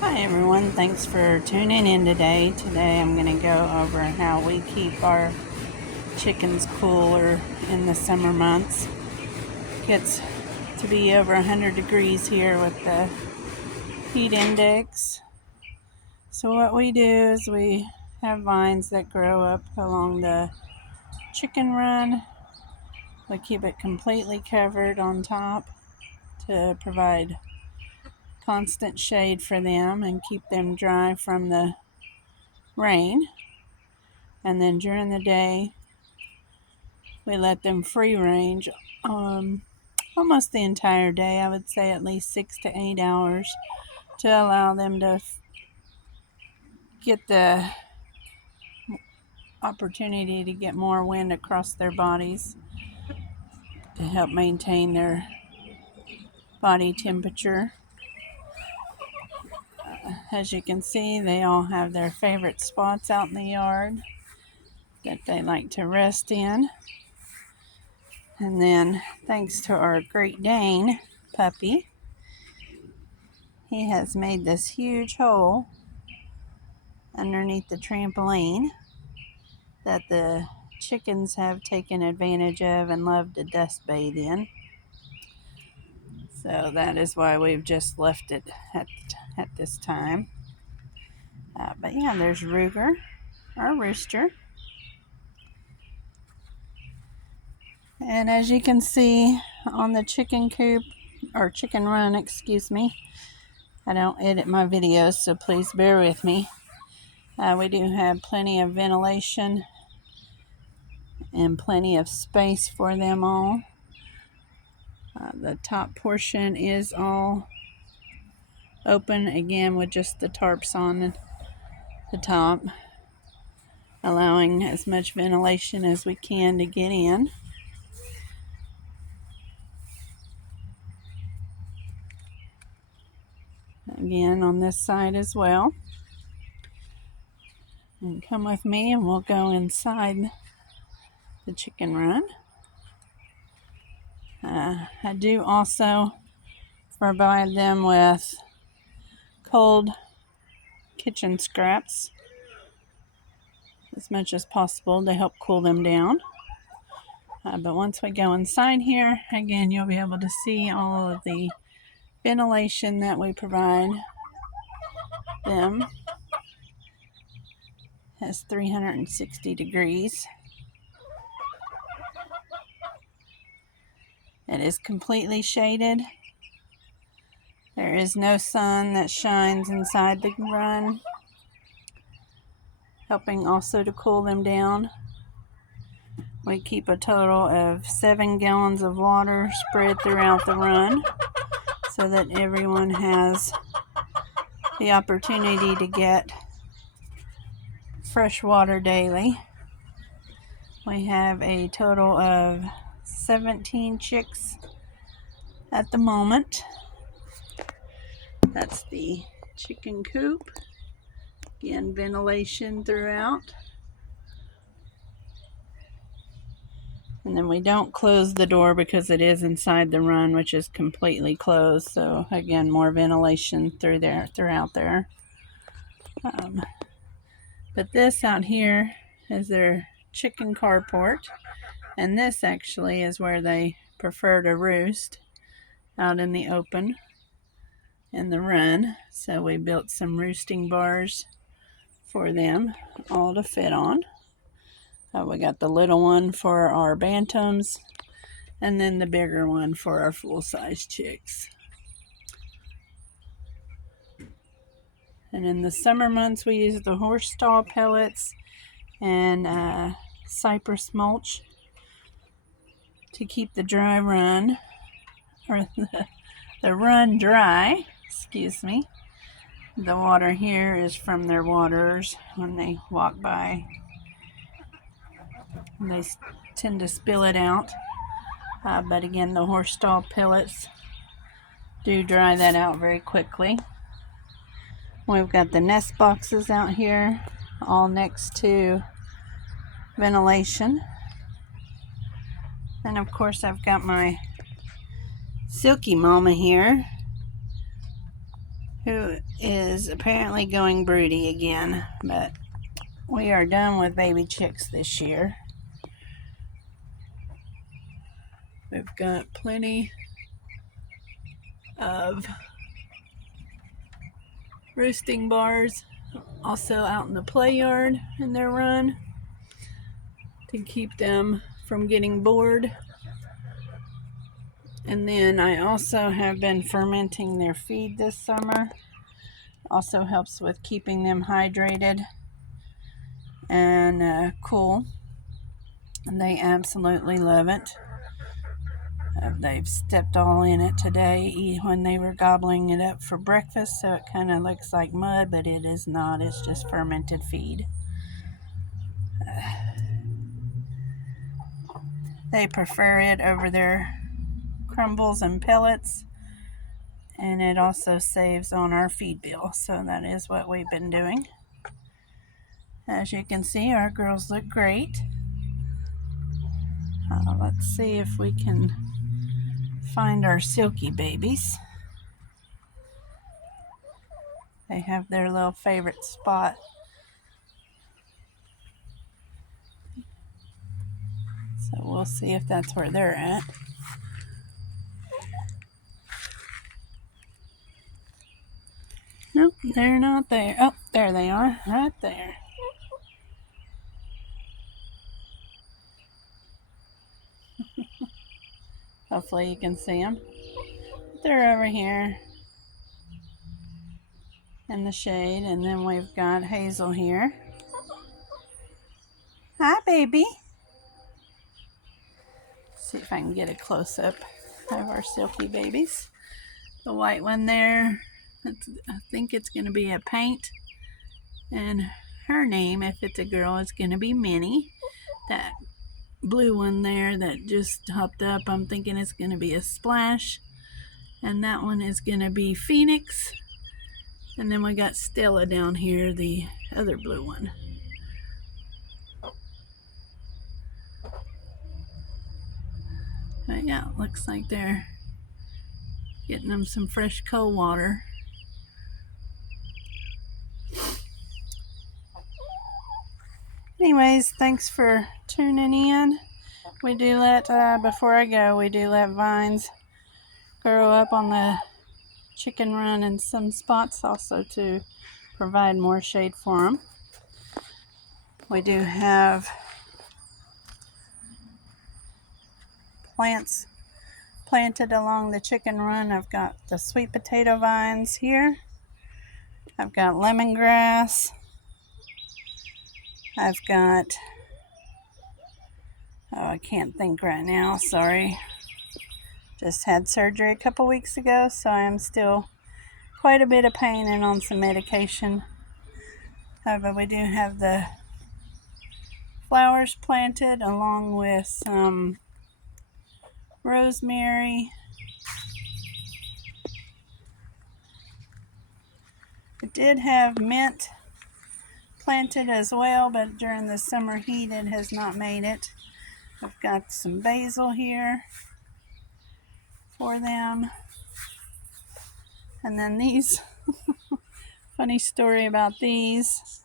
Hi everyone, thanks for tuning in today. Today I'm going to go over how we keep our chickens cooler in the summer months. It gets to be over 100 degrees here with the heat index. So what we do is we have vines that grow up along the chicken run. We keep it completely covered on top to provide constant shade for them and keep them dry from the rain. And then during the day we let them free range almost the entire day. I would say at least 6 to 8 hours to allow them to get the opportunity to get more wind across their bodies to help maintain their body temperature. As you can see, they all have their favorite spots out in the yard that they like to rest in. And then, thanks to our Great Dane puppy, he has made this huge hole underneath the trampoline that the chickens have taken advantage of and love to dust bathe in. So that is why we've just left it at this time. But yeah, there's Ruger, our rooster. And as you can see on the chicken coop, or chicken run, excuse me, I don't edit my videos, so please bear with me. We do have plenty of ventilation and plenty of space for them all. The top portion is all open again with just the tarps on the top, allowing as much ventilation as we can to get in. Again on this side as well. And come with me and we'll go inside the chicken run. I do also provide them with cold kitchen scraps as much as possible to help cool them down. But once we go inside here, again, you'll be able to see all of the ventilation that we provide them. Has 360 degrees. It is completely shaded. There is no sun that shines inside the run, helping also to cool them down. We keep a total of 7 gallons of water spread throughout the run so that everyone has the opportunity to get fresh water daily. We have a total of 17 chicks at the moment. That's the chicken coop. Again, ventilation throughout. And then we don't close the door because it is inside the run, which is completely closed. So again, more ventilation throughout there. But this out here is their chicken carport. And this actually is where they prefer to roost, out in the open in the run. So we built some roosting bars for them all to fit on. We got the little one for our bantams and then the bigger one for our full-size chicks. And in the summer months we use the horse stall pellets and cypress mulch to keep the dry run, or the run dry, excuse me. The water here is from their waterers when they walk by. And they tend to spill it out. But again, the horse stall pellets do dry that out very quickly. We've got the nest boxes out here, all next to ventilation. And of course I've got my silky mama here, who is apparently going broody again, but we are done with baby chicks this year. We've got plenty of roosting bars also out in the play yard in their run to keep them from getting bored. And then I also have been fermenting their feed this summer. Also helps with keeping them hydrated and cool. And they absolutely love it. They've stepped all in it today when they were gobbling it up for breakfast, so it kind of looks like mud, but it is not. It's just fermented feed. They prefer it over their crumbles and pellets, and it also saves on our feed bill, so that is what we've been doing. As you can see, our girls look great. Let's see if we can find our silky babies. They have their little favorite spot. So we'll see if that's where they're at. Nope, they're not there. Oh, there they are, right there. Hopefully you can see them. They're over here in the shade, and then we've got Hazel here. Hi, baby. See if I can get a close-up of our silky babies. The white one there, I think it's going to be a paint, and her name, if it's a girl, is going to be Minnie. That blue one there that just hopped up, I'm thinking it's going to be a Splash, and that one is going to be Phoenix. And then we got Stella down here, the other blue one. But yeah, it looks like they're getting them some fresh cold water. Anyways, thanks for tuning in. We do let, before I go, we do let vines grow up on the chicken run in some spots also to provide more shade for them. We do have plants planted along the chicken run. I've got the sweet potato vines here. I've got lemongrass. I've got, oh, I can't think right now, sorry. Just had surgery a couple weeks ago, so I am still quite a bit of pain and on some medication. But we do have the flowers planted along with some rosemary. I did have mint planted as well, but during the summer heat it has not made it. I've got some basil here for them. And then these, funny story about these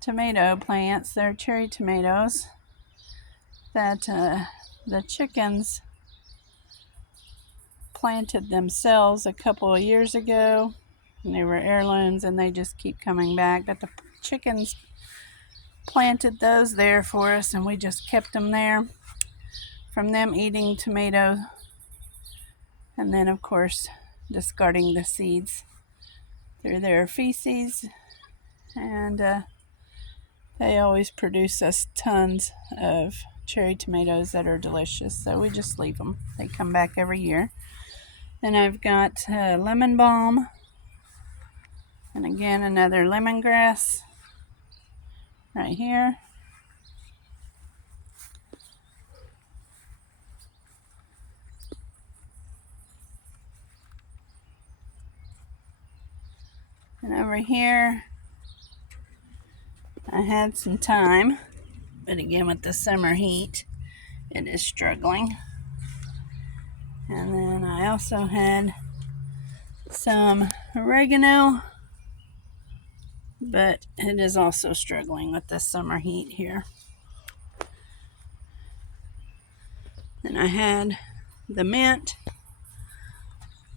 tomato plants. They're cherry tomatoes that the chickens planted themselves a couple of years ago, and they were heirlooms and they just keep coming back, but the chickens planted those there for us, and we just kept them there from them eating tomato, and then of course discarding the seeds through their feces, and they always produce us tons of cherry tomatoes that are delicious, so we just leave them. They come back every year. And I've got lemon balm, and again another lemongrass right here. And over here I had some thyme, but again with the summer heat it is struggling. And then I also had some oregano, but it is also struggling with this summer heat here. And I had the mint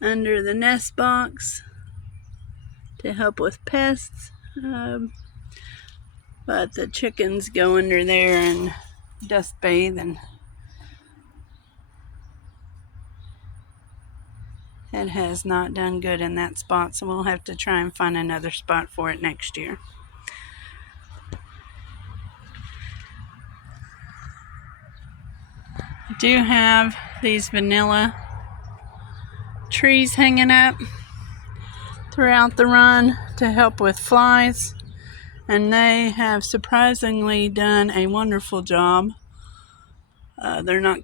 under the nest box to help with pests, but the chickens go under there and dust bathe, and it has not done good in that spot, so we'll have to try and find another spot for it next year. I do have these vanilla trees hanging up throughout the run to help with flies, and they have surprisingly done a wonderful job. They're not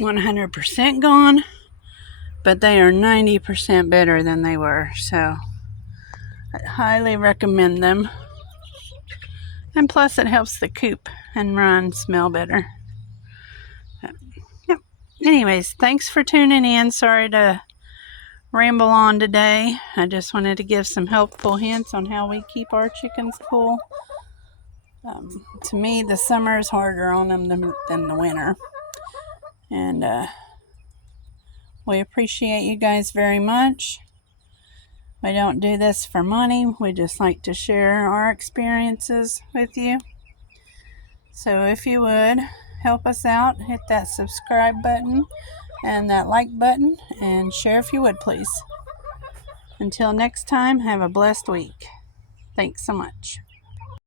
100% gone, but they are 90% better than they were, so I highly recommend them. And plus it helps the coop and run smell better. Yep. Anyways, thanks for tuning in. Sorry to ramble on today. I just wanted to give some helpful hints on how we keep our chickens cool. To me, the summer is harder on them than the winter. And we appreciate you guys very much. We don't do this for money. We just like to share our experiences with you. So if you would, help us out. Hit that subscribe button and that like button, and share if you would, please. Until next time, have a blessed week. Thanks so much.